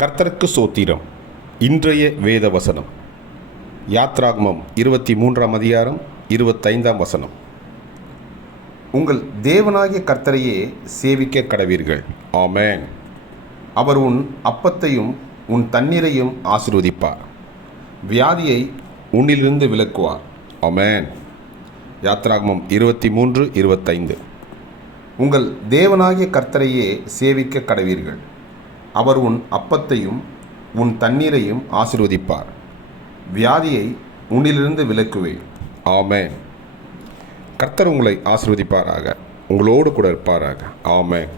கர்த்தருக்கு சோத்திரம். இன்றைய வேத வசனம் யாத்ராகமம் 23ஆம் அதிகாரம் 25ஆம் வசனம். உங்கள் தேவனாகிய கர்த்தரையே சேவிக்க கடவீர்கள். ஆமென். அவர் உன் அப்பத்தையும் உன் தண்ணீரையும் ஆசீர்வதிப்பார், வியாதியை உன்னிலிருந்து விலக்குவார். ஆமென். யாத்ராகமம் 23:25. உங்கள் தேவனாகிய கர்த்தரையே சேவிக்க கடவீர்கள். அவர் உன் அப்பத்தையும் உன் தண்ணீரையும் ஆசீர்வதிப்பார், வியாதியை உன்னிலிருந்து விலக்குவேன். ஆமென். கர்த்தர் உங்களை ஆசீர்வதிப்பாராக, உங்களோடு கூட இருப்பாராக. ஆமென்.